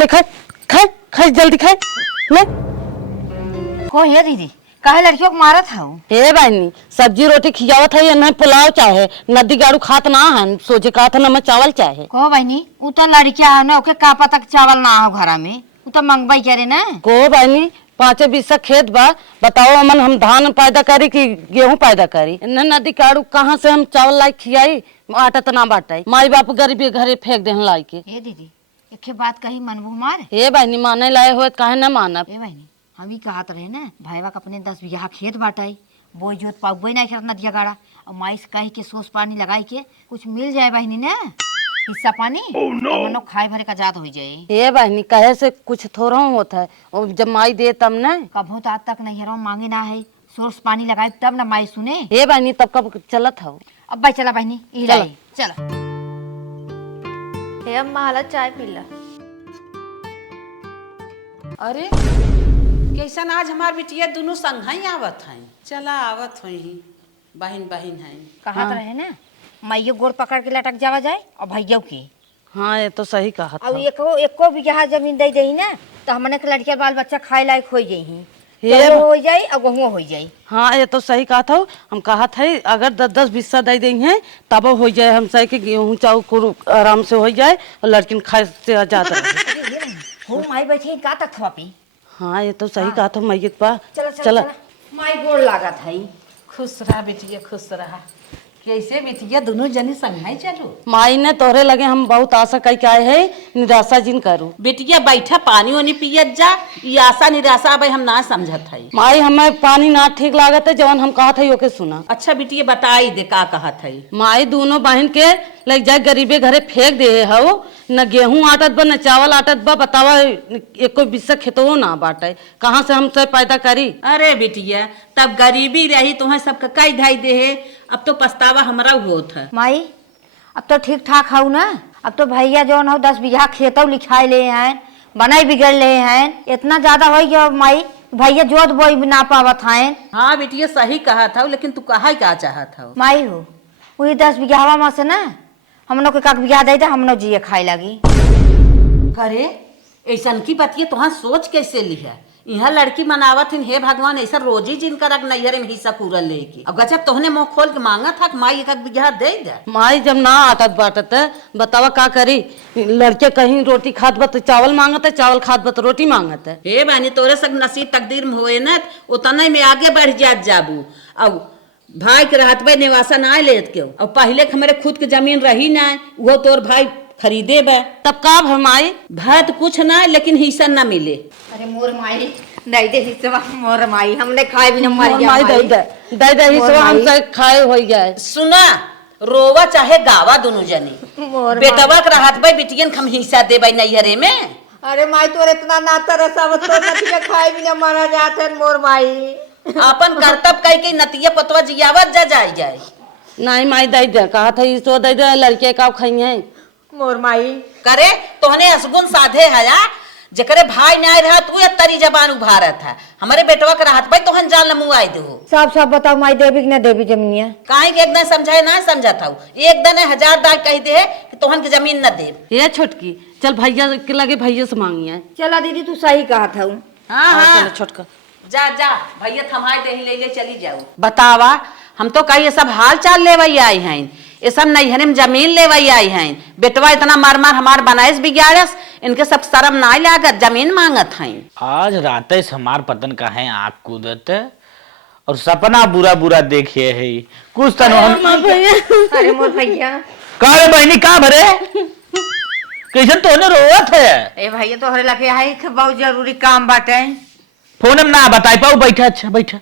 ले खाए खाए खाए जल्दी खाए ले। को ये दीदी काहे लड़कियों को मारत हूँ? हे बहनी सब्जी रोटी खियावत है न पुलाव चाहे नदी गाड़ू खात ना है सोचे कहा था नमक चावल चाहे। को बहनी उ तो लड़किया है ना ओके का पता चावल ना हो घरा में उ तो मंगवाई करे ना। को बहनी 5-20 खेत बा बताओ अमन हम धान पैदा करी कि गेहूं पैदा करी न नदी काड़ू कहाँ से हम चावल लाई खियाई आटा तो ना बाटाई माई बाप गरीबी घरे फेंक दे लाई के। हे दीदी एक बात कही मनबू मार। हे बहनी माने लाए हुए काहे न मानब। हे बहनी हम ही कहत रहे ना भाईवा का अपने 10 बीघा खेत बाटाई बोई जोत पाउबे नहीं करत नदिया गाड़ा और माइस कह के सोस पानी लगाई के कुछ मिल जाए बहनी ना हिस्सा पानी मनो खाए भरे का जात हो जाए। हे बहनी कहे से कुछ थोड़ा होता है और जब माई दे तब न कभो तो आज तक नहीं हरो मांगे ना है सोर्स पानी लगाए तब ना माई सुने। हे बहनी तब कब चलत हो अब भाई चला बहनी चला हे अम्मा हाला चाय पीला। अरे कैसन आज हमार बिटिया दोनों संग ही आवत हैं। चला आवत हुई बहन बहन है। कहा तो रहे ना माइयो गोड़ पकड़ के लटक जावा जाए और भैया की। हाँ ये तो सही कहा था। अब एको बीघा जमीन दे दही ना तो हमने के लड़किया बाल बच्चा खाए लायक हो जाई हो जाए और गहुआ हो जाए। हाँ ये तो सही कहा था हम कहा था अगर 10-10 हिस्सा दे देंगे हैं तब हो जाए हम सही के गेहूँ चाउ आराम से हो जाए और लड़किन खाए से आजाद रहे। हो माई बैठे का तक खवापी। हाँ ये तो सही कहा था मैयत पा चला माई गोड़ लागत है। खुश रहा बिटिया खुश रहा। कैसे बिटिया दोनों जनी संग ही चलो। माई ने तोहरे लगे हम बहुत आशा कई के आए है निराशा जिन करू। बिटिया बैठा पानी वानी पियत जा ये आशा निराशा भाई हम ना समझत है। माई हमें पानी ना ठीक लागत है जवन हम कहा था ओके सुना। अच्छा बिटिया बताई दे का कहा था। माई दोनों बहन के लग जाए गरीबे घरे फेंक दे हो न गेहूं आटत बा न चावल आटत बा बतावा एको बिस्सा खेतो ना बाटे कहाँ से हम सब पैदा करी। अरे बिटिया तब गरीबी रही तुम्हें सब कई ढाई दे है अब तो पछतावा हमारा होत है। माई अब तो ठीक ठाक हूँ ना अब तो भैया जो हो 10 बीघा खेतों लिखाए ले हैं बनाई बिगड़ ले हैं इतना ज्यादा हो गया माई भैया जोत बोई ना पावत हैं। हाँ बिटिया सही कहा था लेकिन तू कहा क्या चाहा था। माई हो वही 10 बीघा में से ना हम लोग के बीघा दे हम लोग जिये खाए लगी। करे ऐसा की बतिया तुहां सोच कैसे ली है यहाँ लड़की मनावत हे भगवान ऐसा रोजी जिनका रख नैहरे में हिस्सा पूरा लेके अब गजब तोहने मुँह खोल के मांगा था माई एक बीघा दे दे। माई जब ना आटत बाटत है बतावा का करी लड़के कहीं रोटी खात बा तो चावल मांगत है चावल खात बा तो रोटी मांगत है। हे बहनी तोरे सब नसीब तकदीर में हुए न उतना में आगे बढ़ जात जाबू। अब भाई के रहत भाई निवासा ना लेत क्यों अब पहले हमारे खुद के जमीन रही ना वो तोर भाई खरीदे बा तब का हमाई भाई तो कुछ ना लेकिन हिस्सा ना मिले। अरे मोर माई दे दे हिस्सा मोर माई हमने खाए भी न मर गया माई दे हिस्सा हम से खाए हो गए। सुना रोवा चाहे गावा दोनों जनी बेटवा के रहत भाई बिटियन हम हिस्सा दे भाई नैहरे में। अरे माई तोर इतना ना तरसावत तो नतिया खाए भी न मरा जात है मोर माई अपन कर्तव्य कई के नतिया पतवा जियावत जा जाए। नहीं माई दे कहा था इसो दे लड़के का खाई है मोर माई करे तोहने असगुन साधे हया जकरे भाई न्याय रहा तू तरी जबान उभारत है हमारे बेटवा के रहत भाई तोहन जान लमु आई दो। सब बताओ माई देवी न देवी जमीनिया काहे के एक दिन समझाए ना समझा था एक दिन 1000 दाग कह दे कि तोहन के जमीन न दे। ये छोटकी चल भैया के लगे भैया से मांगिए। चला दीदी तू सही कहा था। हाँ चलो छोटका जा भैया थमाए दे ले चली जाओ। बतावा हम तो कहीं ये सब हाल चाल लेवई आई हैं ये सब नैहरे में जमीन लेवई आई हैं बेटवा इतना मार हमार बनाइस बिगाड़स इनके सब शर्म ना लागत जमीन मांगत हैं। आज रात हमार पतन का है आँख कूदत और सपना बुरा बुरा देखे है कुछ तन अरे मोर भैया का रे बहनी का भरे कैसे तोने रोवत है। ए भैया तोहरे लगे है बहुत जरूरी काम बाटे फोन में ना बताई पाऊ बैठा अच्छा बैठा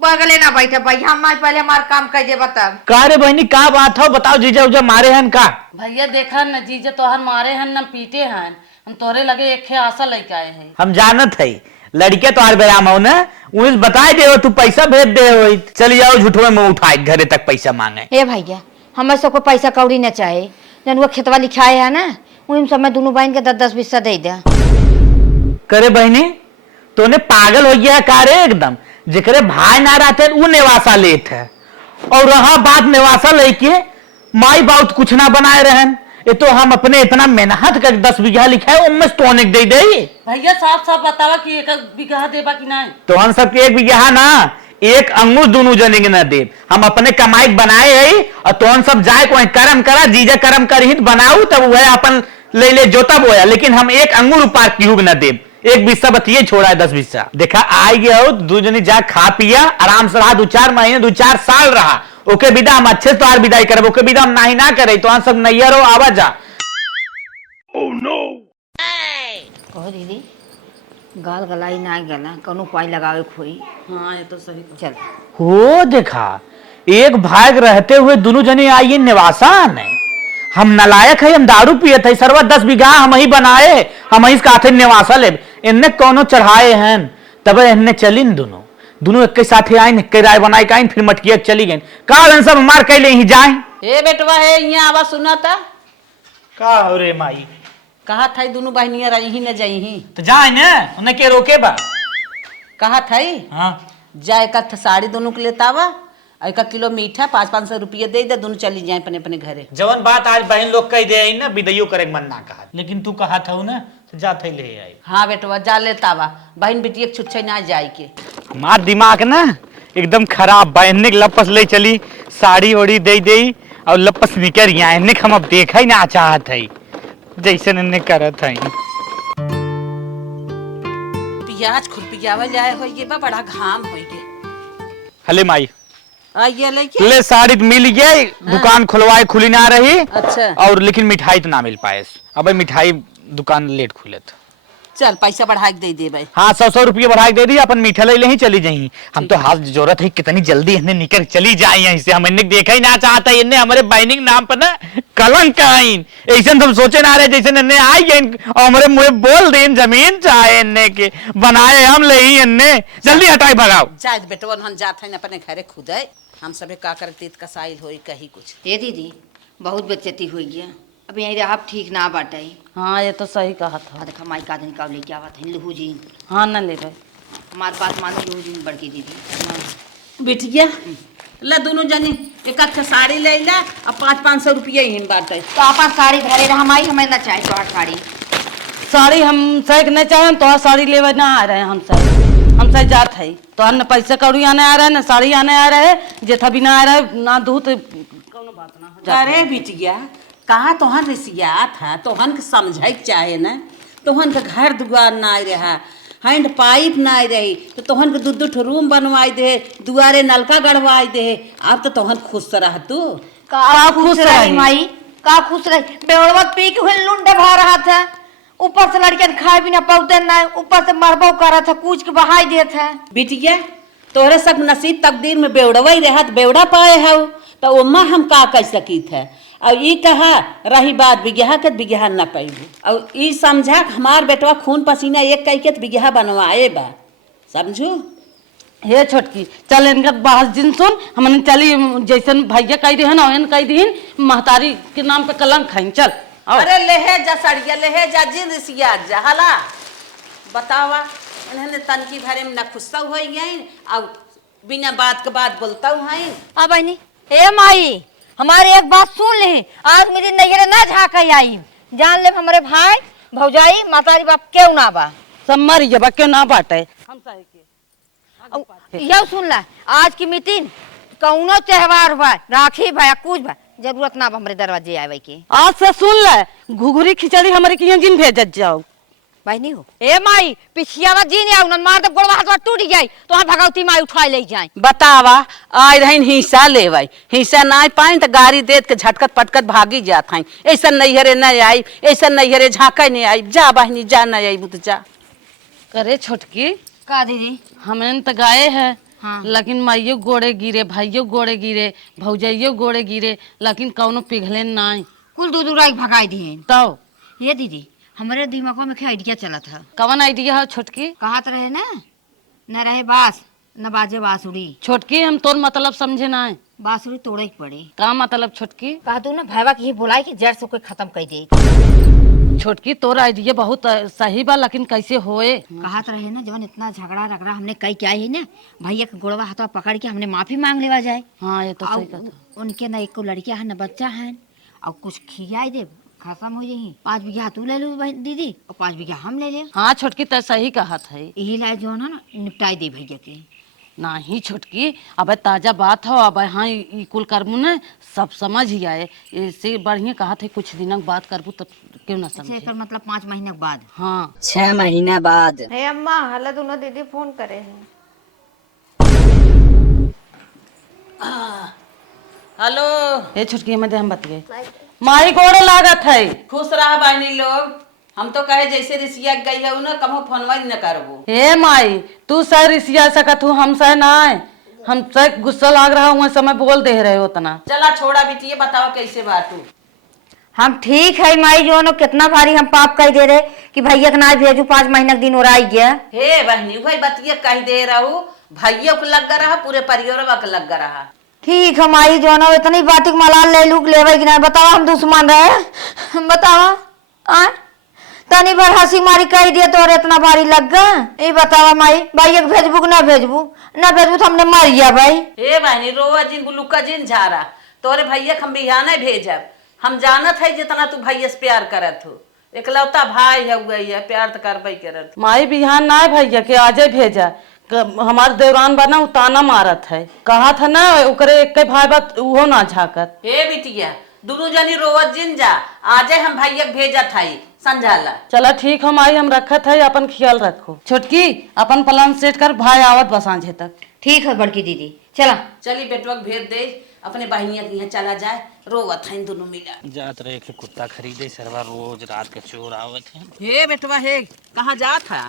बगले ना बैठे भैया हम पहले हमार काम कर दे बता का रे बहनी का बात हो बताओ जीजा उजा मारे हैं का। भैया देखा न जीजा तोहर मारे हैं न पीटे हैं हम तोरे लगे एक आशा लेके आए हैं। हम जानत है लड़के तो आर बेराम हो ना उन्हें बताए दे तू पैसा भेज दे हो चल जाओ झूठो में उठाए घरे तक पैसा मांगे। ए भैया हमें सबको पैसा कौड़ी न चाहे जन वो खेतवा लिखाए है ना उन समय दोनों बहन के 10-10 हिस्सा दे दे। करे बहनी तोने पागल हो गया का रे एकदम जेकरे भाई ना रहते वो निवासा लेत है और रहा बात निवासा लेके माई बात कुछ ना बनाए रहन ये तो हम अपने इतना मेहनत कर 10 बीघा लिखा है उनमें तो अनेक दे दे। भैया साफ साफ बतावा कि एक बीघा देबा कि नहीं। तो हम सबके 1 बीघा ना, 1 अंगूर दोनों जने के न दे। हम अपने कमाई बनाए है और तो सब जाए कोई कर्म करा, जीजा कर्म कर ही बनाऊ तब वह अपन ले जोता बोया, लेकिन हम 1 अंगूर उपार की न दे। 1 बिस्सा बतिये छोड़ा है 10 बिस्सा। देखा आई गया हो, 2 जनी जा खा पिया आराम से रहा, 2-4 महीने 2-4 साल रहा। ओके विदा हम अच्छे से तोहार विदाई करब, ओके विदा हम नाही ना करे तो सब नैयर हो आवा जा। कहो दीदी गाल गलाई ना गला कौनो पाई लगावे खोई। हाँ ये तो सही चल हो देखा, एक भाग रहते हुए दोनों जने आइए निवासान है। हम नलायक है, हम दारू पिए थे सरवा 10 बीघा हम ही बनाए, हम ही काथे निवासा ले इनने कोनो चढ़ाए हैं तब इनने चली दोनों एक साथ आए, एक राय बनाई का फिर मटकिया चली गई। काल सब मार कैले ही जाए। ए बेटवा है यहाँ आवाज सुना था का हो रे माई, कहा था दोनों बहनिया रही न जाई तो जाए ना उन्हें के रोके बा। कहा था हाँ जाए का साड़ी दोनों के लेता वा, 1 किलो मीठा 500-500 रुपये दे दे, दोनों चली जाए अपने अपने घरे। जवन बात आज बहन लोग कह दे ना विदैयो करे मन ना कहा, लेकिन तू कहा था ना तो जाते ले आई। हाँ बेटवा जा लेता वा, बहन बेटी एक छुच्छे ना जाए के। हमार दिमाग ना एकदम खराब, बहन ने लपस ले चली साड़ी ओड़ी दे दे और लपस निकल गया। इन्हें हम अब देखा ही ना चाहत है जैसे इन्हें करत है। प्याज खुरपियावा जाए हो ये बा बड़ा घाम हो गए। हले माई आइए लेके ले साड़ी तो मिल गई, दुकान खुलवाए खुली ना रही। अच्छा और लेकिन मिठाई तो ना मिल पाए। अब मिठाई दुकान लेट खुले तो चल पैसा बढ़ा के दे भाई। हाँ 100 रुपये बढ़ा के दे दी, अपन मीठा ले ही चली जाई। हम तो हाथ जरूरत है कितनी जल्दी इन्हें निकल चली जाए यहीं से। हम इन्हें देखा ही ना चाहता, इन्हें हमारे बाइनिंग नाम पर ना कलंक आइन ऐसे हम सोचे ना रहे जैसे इन्हें आई गए और हमारे मुंह बोल दें जमीन चाहे इन्हें के बनाए हम ले ही इन्हें जल्दी हटाई भगाओ। जाए बेटवन हम जाते हैं अपने घरे खुद है, हम सबे का करते कसाइल होई कहीं कुछ। ये दीदी बहुत बेइज्जती हुई गया, अब यहीं रहा ठीक ना बाटाई। हाँ ये तो सही कहा था। देखा माई का दिन का लेके आवा था लहू जी, हाँ न ले भाई हमारे पास मानो लहू जी बड़की दीदी। बिटिया ला दोनों जनी एक साड़ी ले ला और 500-500 रुपये ही बांटे। तो आप साड़ी धरे रहा माई, हमें ना चाहिए तोहार साड़ी। साड़ी हम सही नहीं चाहे तो साड़ी लेवे ना आ रहे हैं। हम सही जात है तो न पैसे कौड़ी आने आ रहे है, न साड़ी आने आ रहे है, जेठा भी ना आ रहा है ना दूध कोनो बात ना हो जाती। अरे बिटिया कहा तोहन रिसिया था, तोहन के समझे चाहे न, तोहन के घर दुआर ना रहा, हैंड पाइप ना रही तो तोहन के 2-2 रूम बनवाई दे, दुआरे नलका गड़वाई दे। अब तो तोहन खुश रह तू। का खुश रही माई, का खुश रही। बेवड़वत पी के हुए लुंडे भा रहा था, ऊपर से लड़के खाए भी ना पाते ना, ऊपर से मरबो कर रहा था, कूच के बहाई देत है। बिटिया तोहरे सब नसीब तकदीर में बेवड़वा ही रहत, बेवड़ा पाए है तो ओमा हम का कह सकी थे। और ई कहा रही बात बिगहा के बिगहा न पैबू, और ई समझा हमार बेटवा खून पसीना एक कह के बिगहा बनवाए बा, समझू। हे छोटकी चल इनका बाहर जिन सुन, हमने चली जैसन भैया कह दे ना कह दीन महतारी के नाम पे कलंक खाई। चल आओ। अरे लेहे जा सड़िया लेहे जा जिन रिसिया जा हला बतावा इन्होंने तनकी भरे में न खुस्सा हो गई और बिना बात के बात बोलता हूँ। अब बहनी ए माई हमारी एक बात सुन ले, आज मेरी नैयर ना झाँक आई, जान ले हमारे भाई भौजाई मातारी बाप क्यों ना बा, सब मर जबा क्यों ना बाटे। हम सही के यह सुन ला आज की मीटिंग कौनो त्योहार बा, राखी बा, कुछ बा, जरूरत ना बा हमारे दरवाजे आवे के। आज से सुन ले घुघुरी खिचड़ी हमारे के जिन भेजत जाओ। बहनी हो ए माई पिछिया बा जी नहीं आउ मार दे गोड़वा हाथ टूट जाई तो हम भगवती माई उठा ले जाए। बतावा आय रही हिस्सा लेवाई, हिस्सा ना पाई तो गाड़ी देत के झटकत पटकत भागी जात हई। ऐसा नैहरे न आई, ऐसा नैहरे झाँका नहीं आई, जा बहनी जा न आई बुत जा। करे छोटकी का दीदी हमें तो गाये है हाँ। लेकिन माइयो गोड़े गिरे, भाइयो गोड़े गिरे, भौजाइयो गोड़े गिरे, लेकिन कौनो पिघले नहीं। कुल दूध उड़ा भगाई दिए। तो ये दीदी हमारे दिमाग में क्या आइडिया चला था, कवन आइडिया है छोटकी? कहत रहे ना न रहे बास न बाजे बांसुरी। छोटकी हम तोर मतलब समझे ना है। बांसुरी तोड़े ही पड़े। का मतलब छोटकी? कहा तू ना भैया की बुलाई कि जड़ से कोई खत्म कर दे। छोटकी तोर आइडिया बहुत सही बा, लेकिन कैसे होए? कहत रहे ना जवन इतना झगड़ा रगड़ा हमने कई क्या है ना, भैया के गोड़वा हाथवा पकड़ के हमने माफी मांग लेवा जाए। हाँ ये तो सही और कहा। उनके ना एक लड़किया है न बच्चा है, और कुछ खियाई दे खासा हो यही 5 बीघा तू ले लो दीदी और 5 बीघा हम ले ले। हाँ छोटकी तो सही कहा था। यही लाए जो है ना निपटाई दे भैया के। नहीं छोटकी, अब ताजा बात हो, अब हाँ कुल करबू न सब समझ ही आए। इससे बढ़िया कहा थे कुछ दिन बाद करबू तब क्यों ना समझे। एकर मतलब 5 महीने के बाद। हाँ 6 महीना बाद। हे अम्मा हला दोनों दीदी फोन करे हैं। हेलो। ये छोटकी में हम बतिए माई गोड़ लागत है। खुश रहा बहनी लोग। हम तो कहे जैसे रिसिया गई है ना कमो फोनवा न करबो। हे माई तू सह रिसिया सकत हूँ, हम सह ना है। हम सह गुस्सा लाग रहा हूँ समय बोल दे रहे उतना। चला छोड़ा बिटिए, बताओ कैसे बातू। हम ठीक है माई जो नो कितना भारी हम पाप कह दे रहे कि भैया के ना भेजू 5 महीना के दिन और आई गया। हे बहनी भाई बतिया कह दे रहू, भैया को लग रहा पूरे परिवार को लग रहा। ठीक है माई जो नो इतनी बात मलाल ले लू लेवे कि ना बतावा हम दुश्मन रहे बतावा आ तनी बार हंसी मारी कह दिया तो और इतना भारी लग गया। ये बतावा माई भैया के भेजबू कि ना भेजबू तो हमने मर गया भाई। हे बहनी रोवा जिन बुलुका जिन झारा तोरे भैया हम बिहाने भेजब। हम जानत है जितना तू भैया से प्यार करत हो, इकलौता भाई है गई है प्यार तो करबई करत। माई बिहान ना है भैया के आजे भेजा। हमार देवरान बना उताना मारत है, कहा था ना ओकरे एक भाई बात उहो ना झाकत। हे बिटिया दोनों जनी रोवत जिन जा, आजे हम भैया के भेजत है समझाला। चला ठीक हम आई, हम रखत है, अपन ख्याल रखो। छोटकी अपन प्लान सेट कर, भाई आवत बसांझे तक। ठीक है बड़की दीदी चला। चली बेटवा भेज दे अपने बहनिया के यहाँ चला जाए, रोवत है दोनों मिला। जात रहे के कुत्ता खरीदे सरवा रोज रात के चोर आवत है। हे बेटवा हे कहाँ जात था?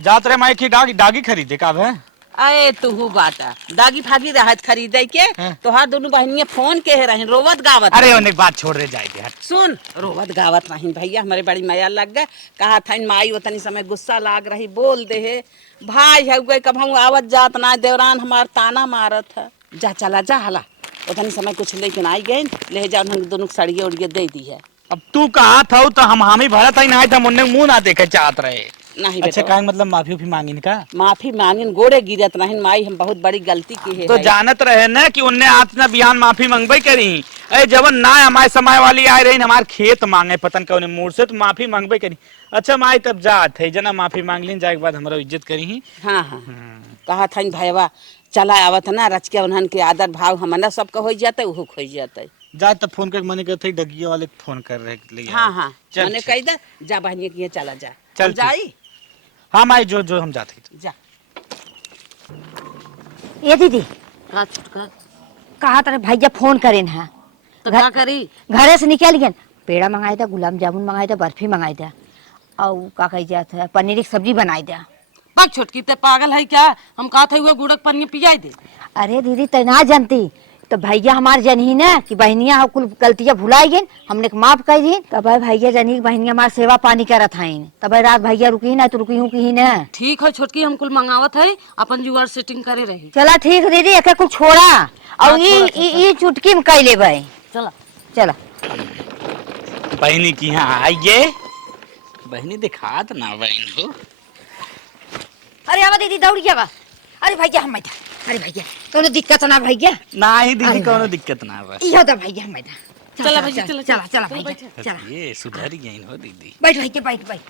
जात रहे माई की डागी खरीदे का है। अरे तू बाता दागी फागी रहत खरीदे के तोहार दोनों बहनिया फोन के रही रोवत गावत। अरे उन्हें बात छोड़ रहे जाएगी। सुन रोवत गावत नहीं भैया हमारे बड़ी माया लग गए। कहा था माई उतनी समय गुस्सा लाग रही बोल दे है भाई है गए कब हम आवत जात ना देवरान हमार ताना मारत है। जा चला जा हला उतनी समय कुछ लेकिन आई गए ले जाओ दोनों सड़िए उड़िए दे दी है। अब तू कहा था तो हम ही भरत ही ना था मुन्ने मुंह ना देखे चाहत रहे। नहीं अच्छा का मतलब माफी भी मांगी का? माफी मांगिन गोड़े गिरत नहीं माई हम बहुत बड़ी गलती की है। तो जानत रहे न कि उनने आज ना बिहान माफी मंगबई करी। अरे जवन ना हमारे समय वाली आए रही हमार खेत मांगे पतन कौन मोड़ से तो माफी मंगबई करी। अच्छा माई तब जात है जना माफी मांग लीन जाए के बाद हमारा इज्जत करी। हाँ हाँ कहा था भैया चला आवत ना रच के उन्हन के आदर भाव हमारा सबका हो जाता है, हो जाता है। जा तब फोन कर मने कहते डगिया वाले फोन कर रहे। हाँ हाँ मैंने कही दे जा बहनिया के चला जा। चल जाई। हाँ माई जो हम जाते जा। ये दीदी का छुटका कहा तेरे भैया फोन करे ना तो क्या करी? घरे से निकल गए पेड़ा मंगाए था, गुलाब जामुन मंगाए था, बर्फी मंगाए था और का कही जाता है पनीर की सब्जी बनाई था। बस छोटकी ते पागल है क्या? हम कहा था गुड़क पनिया पियाई दे। अरे दीदी ते ना जानती तो भैया हमार जनही ना कि बहनिया कुल गलतियां भुलाई गई हमने माफ कर दी। तब भैया जनी बहनिया हमार सेवा पानी करत हईन तब रात भैया रुकी ना तो रुकी हूँ की ना। ठीक है छोटकी हम कुल मंगावत है अपन जुगाड़ सेटिंग करे रही। चला ठीक दीदी एक कुछ छोड़ा और ये चुटकी में कह ले भाई। चला चला बहनी की यहाँ आइए बहनी दिखात ना बहन को। अरे आवा दीदी दौड़ गया। अरे भैया हम अरे भैया कोनो दिक्कत ना भैया? ना ही दीदी कोनो दिक्कत ना बस। इहो तो भैया हम चला भैया चला चला चला भैया चला ये सुधर गई हो दीदी। बैठ भैया बैठ।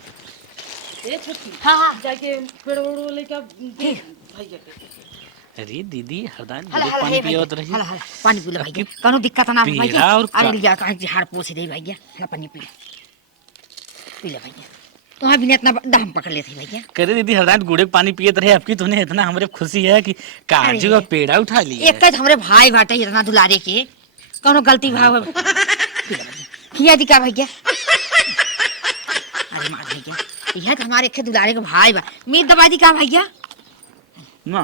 ए छोटकी हाँ हाँ जाके पेड़ ओड़ लेके भैया के। अरे दीदी हरदान हला हला पानी पियोत रही। हला हला पानी पी ले भैया कोनो दिक्कत ना पीला भैया। और अरे लिया कहीं झाड़ पोछ दे भैया हला पानी पी ले भैया। तो बिना इतना दाम पकड़ लेते भैया। करे दीदी हरदान गुड़े पानी पियत रहे आपकी तूने इतना हमरे खुशी है कि काजू का पेड़ा उठा लिया। एक हमरे भाई बाटे इतना दुलारे के कोनो गलती भाव किया दी का भैया? अरे मार भैया यह तो हमारे एक दुलारे के भाई बा मीट दबा दी का भैया? ना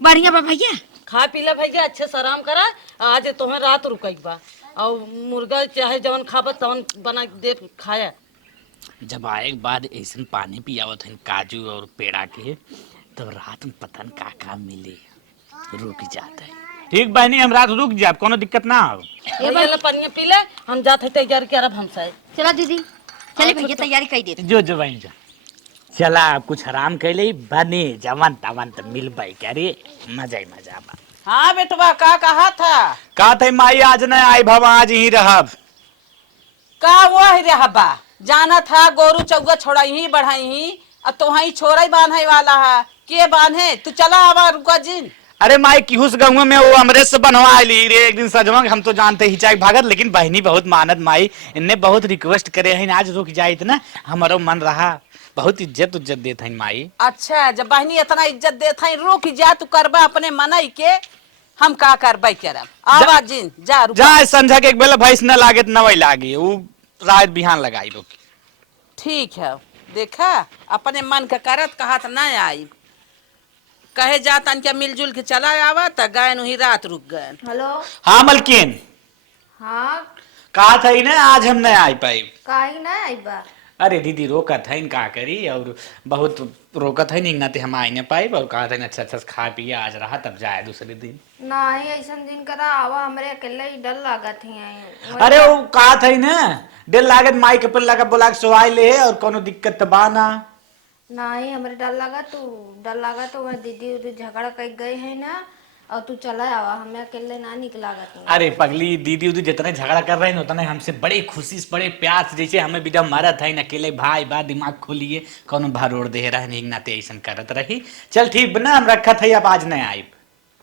बढ़िया बा भैया। खा पी ले भैया अच्छे से आराम करा। आज तुम्हें रात रुकई बा और मुर्गा चाहे जवन खाबा तवन बना दे खाया। जब आए के बाद ऐसे पानी पियावत है काजू और पेड़ा के तो रात में पतन का मिले रुक जाता है। ठीक बहनी हम रात रुक जाए कोनो दिक्कत ना हो। भैया ले पनिया पी ले हम जाते तैयार करब हम से। चला दीदी चले भैया तैयारी कर दे। जो बहन जा चला कुछ आराम कर ले बने जवन तवन तो मिल पाई क्या रे मजा ही मजा बा। हाँ बेटवा का कहा था? कहा था माई आज न आई भव आज ही रहब। का वो है रे हब्बा जाना था गोरू चौगा छोड़ाई ही बढ़ाई ही और तोहाई छोरा ही बांधे वाला है के बांधे तू चला आवा रुका जिन। अरे माई किहुस गाँव में वो अमरेश से बनवा ली रे एक दिन सजवा हम तो जानते ही चाहे भागत, लेकिन बहनी बहुत मानत माई, इनने बहुत रिक्वेस्ट करे हैं आज रुक जाए ना, हमारो मन रहा बहुत इज्जत उज्जत देते हैं माई। अच्छा जब बहनी इतना इज्जत देता है रुक जा तू करबा अपने मनई के हम का करबा करब आवा जिन जा रुका। जा संझा के एक बेला भैंस न लागे न वही लागी वो रात बिहान लगाई रोकी। ठीक है देखा अपने मन का करत कहा था ना आई कहे जाता क्या मिलजुल के चला आवा त गए ही रात रुक गए। हेलो। हाँ मलकिन हाँ कहा था ना आज हम नहीं आई पाई। काहे ना आई बा? अरे दीदी रोकत है का करी और बहुत रोकत है नहीं नाते हम आ नहीं पाई और कहा था अच्छा अच्छा खा पिए आज रहा तब जाए दूसरे दिन। नहीं ऐसा दिन करा आवा हमरे अकेले ही डर लागत ही। अरे वो कहा था ना दिल लागत माई के पर लगा बोला सोवाई ले और कोनो दिक्कत तो बाना नहीं हमरे डर लगा तो वह दीदी उदी झगड़ा कर गए है ना और तू चला आवा हमें अकेले ना निकलागत। अरे पगली दीदी उदी जितने झगड़ा कर रहे हैं उतने हमसे बड़े खुशी से बड़े प्यार से जैसे हमें बिना मारा था अकेले भाई बा दिमाग खोलिए कौन भारोड़ दे रहा है नाते ऐसा करत रही। चल ठीक बना हम रखा था अब आज नहीं आई।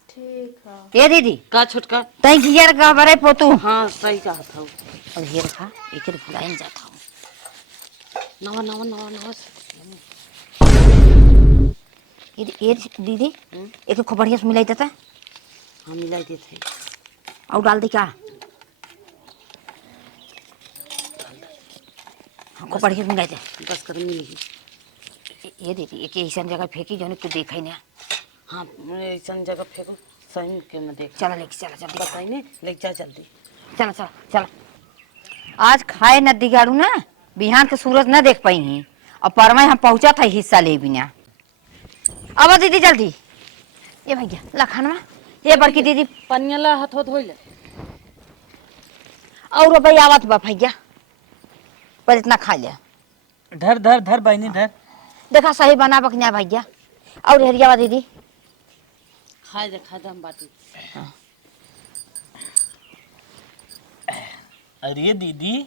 ठीक है। ए दीदी का छोटका तई गियर का बरे पोतू हाँ सही कहा था और ये रखा एक भुलाइन जाता हूँ। नवा नवा नवा नवा ये दीदी एक खूब बढ़िया से मिलाई देता हाँ मिलाई देते और डाल दी क्या हमको बढ़िया मिलाई दे बस कर मिलेगी। ये दीदी एक ऐसा जगह फेंकी जो तू देखा ही ना। हाँ ऐसा जगह फेंको सही के मैं देख चला लेके चला जल्दी बताई नहीं ले जा जल्दी चला चला चला आज खाए नदी गाड़ू ना बिहान के सूरज न देख पाई ही और परमाई हम पहुंचा था हिस्सा ले बिना। अब दीदी जल्दी ये भैया लखनवा ये बड़की दीदी पनिया ला हाथ हो धोइले और भाई आवत बा भैया पर इतना खा लिया धर धर धर बहनी धर देखा सही बना बकनिया भैया और हरियावा दीदी खाए दे खा दम बाटी। अरे दीदी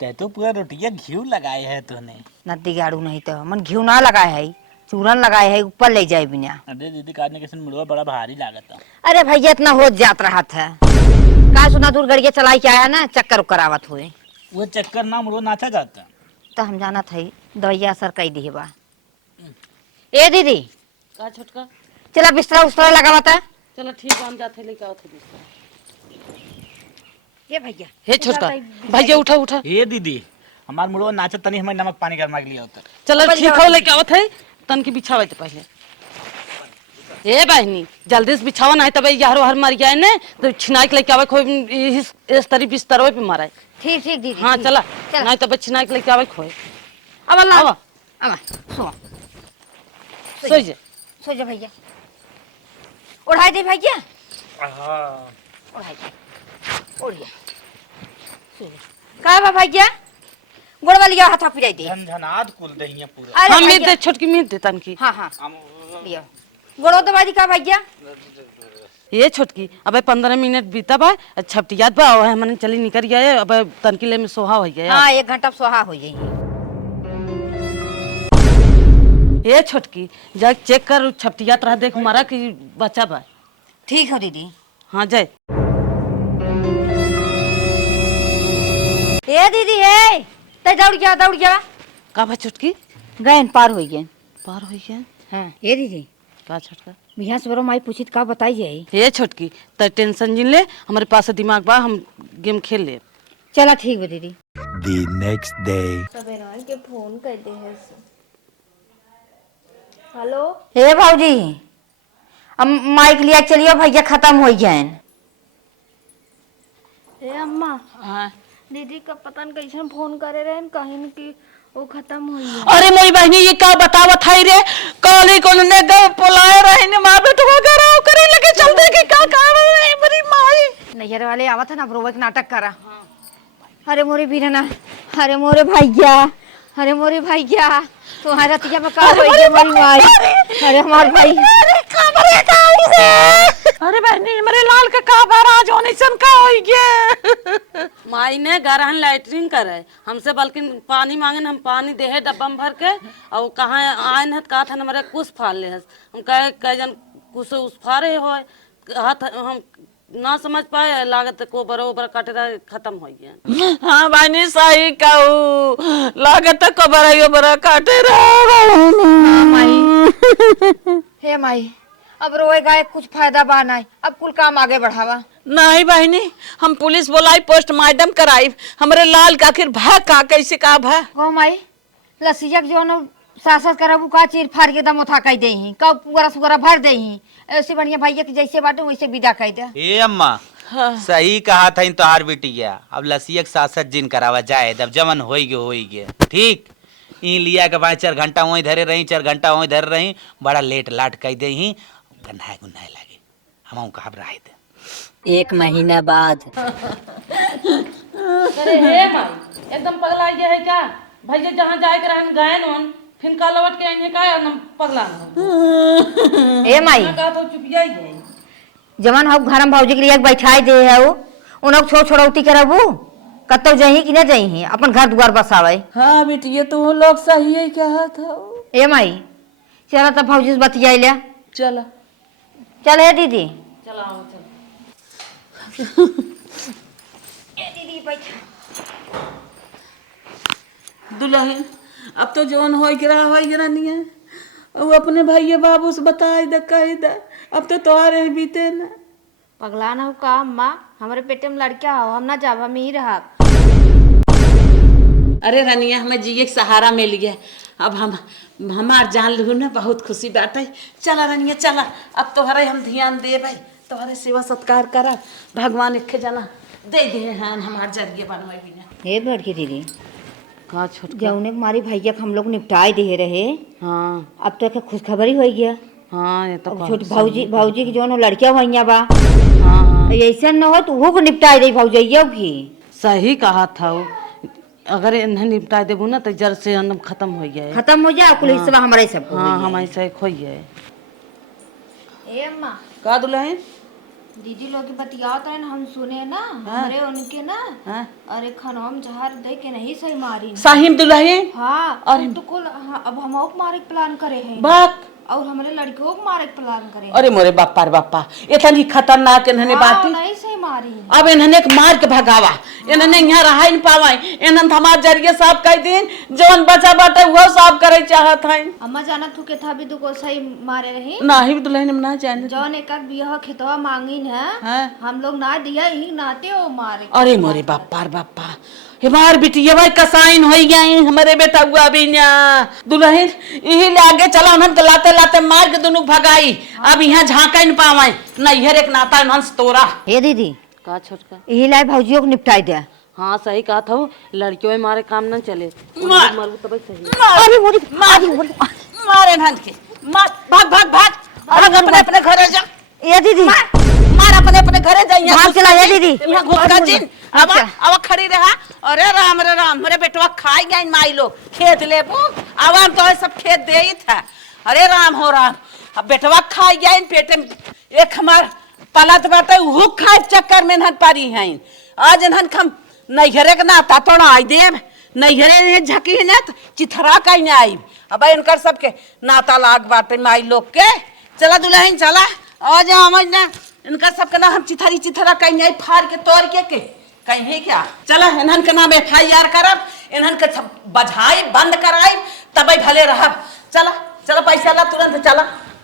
ते तो पूरा रोटिया घी लगाए है तूने। नदी गाड़ू नहीं तो मन घी ना लगाए है चूरन लगाए है ऊपर ले जाए बिना। अरे दीदी काटने के मुड़वा बड़ा भारी लागत है। अरे भैया इतना हो जात रहा था का सुना दूर गड़िया चलाई के आया ना चक्कर उक्कर आवत हुए वो चक्कर ना मुड़वा नाचा जाता तो हम जाना था दवाइया असर कई दी बा। ए दीदी का छोटका चला बिस्तरा उस्तरा लगावा था। चलो ठीक है हम जाते लेके आओ थे बिस्तर। ये भैया हे छोटका भैया उठा उठा ये दीदी हमार मुड़वा नाचा तनी हमें नमक पानी गरमा के लिया होता। चलो ठीक है लेके आओ थे तन की बिछावे थे पहले। ए बहनी जल्दी से बिछावा नहीं तब यार हर मर गया ने तो छिनाई के लेके आवे कोई इस तरी बिस्तर पे मारा। ठीक ठीक दीदी हाँ ठीक। चला चला। नहीं तब छिनाई के लेके आवे खोए अब अल्लाह आवा अब सो सो जा सो जा भैया उठाई दे भैया उठाई दे उड़िया का बा भैया गोड़ वाली हाथ पिराई दे झनझनाद कुल दहिया पूरा। अरे हम मीत भैया दे छोटकी मीत दे तन की हाँ हाँ लिया गोड़ो दबा दी का भैया ये छोटकी अब 15 मिनट बीता बा छपटियात बा और हमने चली निकल गया है अब तनकिले में सोहा हो गया। हाँ 1 घंटा सोहा हो जाई। ये छोटकी जा चेक कर छपटियात रहा देख मारा कि बच्चा बा। ठीक हो दीदी। हाँ जाए ए दीदी है ते दौड़ जा का बा छोटकी गैन पार हो गए पार हो गया। हाँ ये दीदी का छोटका बिहान से बरो माई पूछी का बताई जाई। ये छोटकी त टेंशन जिन ले हमारे पास दिमाग बा हम गेम खेल ले। चला ठीक बा दीदी। The next day. सबेरा के फोन कर दे है। हेलो। हे भाऊजी अब माइक लिया चलियो भैया खत्म हो जाए। ए अम्मा हाँ दीदी का पता न कैसे फोन करे रहे कहीं न कि वो खत्म हुई है। अरे मेरी बहनी ये का बतावत है रे काली कोन ने ग पोलाए रहे ने मां बेटो करे करे लगे चल दे कि का है मेरी माई नैयर वाले आवत है ना ब्रोवे के नाटक करा। अरे मोरे बीरना अरे मोरे भैया तुम्हारे रतिया में का हो गई मोरी माई। अरे हमार भाई अरे खबर है अरे बहनी मेरे लाल का का बाराज होने सन का होई गे माई ने घर हन लैट्रिन करे हमसे बल्कि पानी मांगे हम पानी देहे डब्बा में भर के और कहाँ आयन है का था हमारे कुछ फाल ले हम कहे कजन कुछ उस फारे हो हाथ हम ना समझ पाए लागत को बरोबर कटरा खत्म हो गया। हाँ बहनी सही कहू लागत को बरा कटरा हे माई अब रोए गाय कुछ फायदा बा नहीं, अब कुल काम आगे बढ़ावा। नहीं बहनी हम पुलिस बुलाई पोस्टमार्टम कराई हमरे लाल का आखिर भा का कैसे का भा गो माई लसिया के जोन सासत करबू का चीर फाड़ के दम उठा कई देही कब पुअरा सुगरा भर देही ऐसे बढ़िया भैया के जैसे बाटे वैसे विदा कई दे। ए अम्मा सही कहा था इन तोहार बेटी गया अब लसिया के सासत जिन करावा जाए जब जमन होई गे ठीक ई लिया के 4 घंटा वहीं धरे रही 4 घंटा वहीं धरे रही बड़ा लेट लाट कई दे ही गन्नाए गुन्नाए लगे हम कहा रहे थे 1 महीना बाद। अरे हे माई एकदम पगला गया है क्या भैया जहाँ जाए के रहन गए नोन फिर का लौट के आएंगे का हम पगला ए माई का तो चुप जाइए जवन हम घर में भौजी के लिए बैठाई दे है उन छोड़ौती करबू कतो जही कि न जही अपन घर द्वार बसावे। हाँ बेटी ये तो लोग सही है क्या था ए माई चला तब भौजी से बतियाई ले चला चल हे दीदी चलाओ ए दीदी बैठा दुल्हन अब तो जौन हो गिरा नहीं है वो अपने भैया बाबू से बताई दे कही दे अब तो तोहरे बीते ना पगला ना हो का अम्मा हमारे पेटे में लड़का हो हम ना जाब हम ही रहा। अरे रनिया हमें जिए के सहारा मिल गया अब हम हमार जान लू ना बहुत खुशी बाटे। चला रनिया चला अब तोहरे हम ध्यान दे भाई तोहरे सेवा सत्कार करा भगवान एक जना दे दे हां हमार जरिए बनवाई बिना। हे बड़की दीदी का छोट जौने मारी भैया के हम लोग निपटाई दे रहे हाँ अब तो खुशखबरी हो गया। हाँ ये तो छोट भौजी की जोन लड़किया भैया बा हाँ ऐसा न हो तो वो को निपटाई दे भौजैया भी। सही कहा था वो अगर इन्हें निपटा देबू ना तो जड़ से एकदम खत्म हो गया खत्म हो जाए कुल हिस्सा हमारे सब हाँ हमारी से खोई है ए अम्मा का दुल्हन दीदी लोग बतियाओ तो हम सुने ना हमारे उनके ना हाँ? अरे खनौम जहर दे के नहीं सही मारी साहिम दुल्हन हाँ और तो कुल हाँ, अब हम मारे के प्लान करे हैं बात और हमारे लड़कियों को मारे के प्लान करे अरे मोरे बापा रे बापा इतनी खतरनाक इन्होंने हाँ, बात नहीं सही मारी अब इन्होंने मार के भगावा इन्होंने यहाँ रहा ही नहीं पावा इन्होंने हमारे जरिए साफ कर दिन जवन बचा बाटे वो साफ करे चाहत है। अम्मा जाना तू के था भी दुको सही मारे रही नहीं दुल्हन ना जाने जौन एक बिया खेतवा मांगिन है हाँ? हम लोग ना दिया ही नाते हो मारे अरे मोरे बापा रे बापा हमार बिटिया भाई कसाइन हो गई हमारे बेटा हुआ भी ना दुल्हन यही ले आगे चला उन्हें लाते लाते मार के दोनों भगाई अब यहाँ झांका नहीं पावे नैहर एक नाता हंस तोरा। हे दीदी का छोटका यही लाई भौजियों को निपटाई दे। हाँ सही कहा था वो लड़कियों में मारे काम न चले मार। मरबू तब सही मारे नंद के मार भाग भाग भाग भाग अपने अपने घरे जा ये दीदी मार अपने अपने घरे जा भाग चला ये दीदी यहाँ घुस का जिन अब अब खड़ी रहा अरे राम मेरे बेटवा खाई गई माई लोग खेत ले अब हम तो सब खेत दे ही था। अरे राम हो राम अब बेटवा खाई गई पेटे में एक हमार पलत बाटे वो खाए चक्कर में नहन पारी है आज नहन खम नैहरे के नाता तो आई देव नैहरे झकी न चिथरा का ही आई अब इनकर सबके नाता लाग बाटे माई लोग के। चला दुल्हन चला आज हम ना इनका सबके ना हम चिथरी चिथरा कहीं आई फाड़ के तोड़ के कहीं क्या। चला इन्हन के नाम FIR करब इन्हन के सब बझाई बंद कराई तब भले रहब। चला चला पैसा ला तुरंत चला।